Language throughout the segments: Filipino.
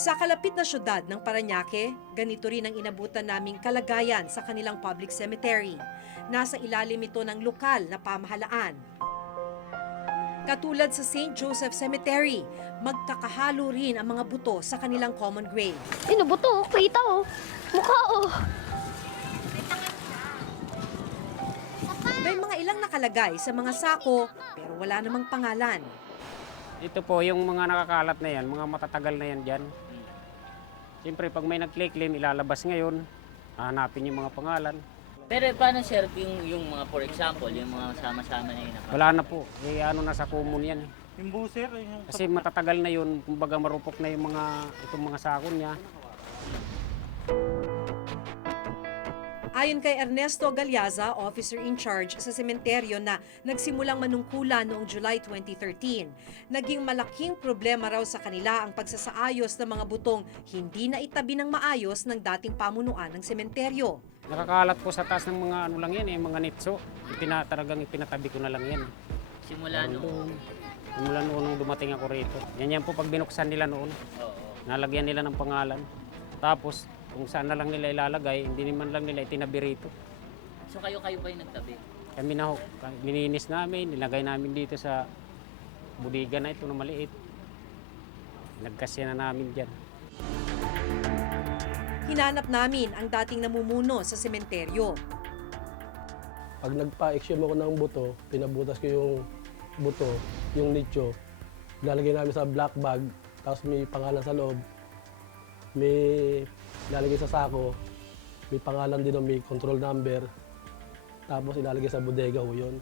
Sa kalapit na syudad ng Paranaque, ganito rin ang inabutan naming kalagayan sa kanilang public cemetery. Nasa ilalim ito ng lokal na pamahalaan. Katulad sa St. Joseph Cemetery, magkakahalo rin ang mga buto sa kanilang common grave. Sino buto? Kita oh. Mukha oh. May mga ilang nakalagay sa mga sako pero wala namang pangalan. Ito po, yung mga nakakalat na yan, mga matatagal na yan dyan. Siyempre, pag may nag-claim, ilalabas ngayon, hanapin yung mga pangalan. Pero paano sir yung, yung mga for example, yung mga sama-sama na yun? Wala na po, eh, ano na sa common yan. eh. Yung buser, yung Kasi matatagal na yun, kumbaga marupok na yung mga, itong mga sakon niya. Ayon kay Ernesto Galyaza, officer in charge sa sementeryo na nagsimulang manungkulan noong July 2013, naging malaking problema raw sa kanila ang pagsasaayos ng mga butong hindi na itabi ng maayos ng dating pamunuan ng sementeryo. Nakakalat po sa taas ng mga ano lang yan, eh, mga nitso. Ipina, talagang ipinatabi ko na lang yan. Simula noon. Mula noon nung dumating ako rito. Yan yan po pag binuksan nila noon. Oo. Nalagyan nila ng pangalan. Tapos, kung saan na lang nila ilalagay, hindi naman lang nila itinabi rito. So kayo-kayo pa yung nagtabi? Kami na ho, nilinis namin, nilagay namin dito sa budiga na ito na maliit. Nagkasya na namin dyan. Hinanap namin ang dating namumuno sa sementeryo. Pag nagpa-exhume ako ng buto, pinabutas ko yung buto, yung nicho, lalagay namin sa black bag, tapos may pangalan sa loob, may lalagay sa sako, may pangalan din, may control number, tapos ilalagay sa bodega ho yun.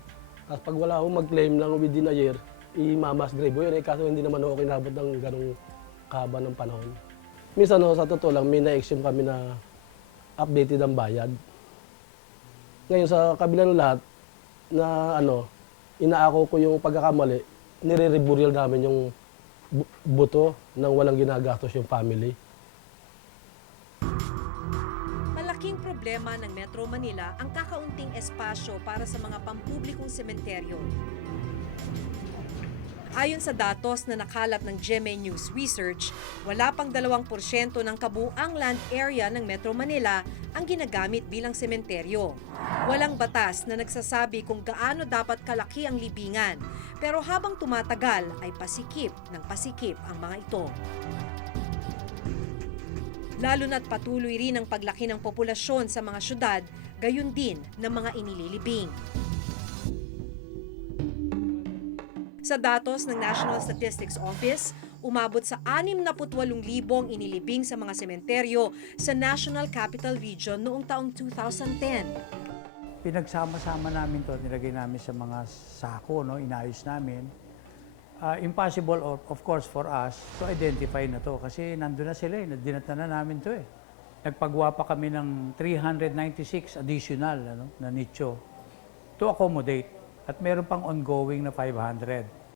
Tapos pag wala akong mag-claim lang within a year, i-mamas grave ho yun. Eh, kaso hindi naman ako kinabot ng ganong kaba ng panahon. Minsan ho, sa totoo lang, may na-exhume kami na updated ang bayad. Ngayon sa kabila ng lahat na ano, inaako ko yung pagkakamali, nire-reburial namin yung bu- buto nang walang ginagastos yung family. Problema ng Metro Manila ang kakaunting espasyo para sa mga pampublikong sementeryo. Ayon sa datos na nakalat ng GMA News Research, wala pang 2% ng kabuang land area ng Metro Manila ang ginagamit bilang sementeryo. Walang batas na nagsasabi kung gaano dapat kalaki ang libingan, pero habang tumatagal ay pasikip ng pasikip ang mga ito. Lalo na't patuloy rin ang paglaki ng populasyon sa mga syudad, gayon din ng mga inililibing. Sa datos ng National Statistics Office, umabot sa 68,000 inilibing sa mga sementeryo sa National Capital Region noong taong 2010. Pinagsama-sama namin to, nilagay namin sa mga sako, no, inayos namin. Ah, impossible, of, of course, for us to identify na to kasi nandun na sila, eh, dinata na namin to eh. Nagpagawa pa kami ng 396 additional ano, na nicho to accommodate. At meron pang ongoing na 500.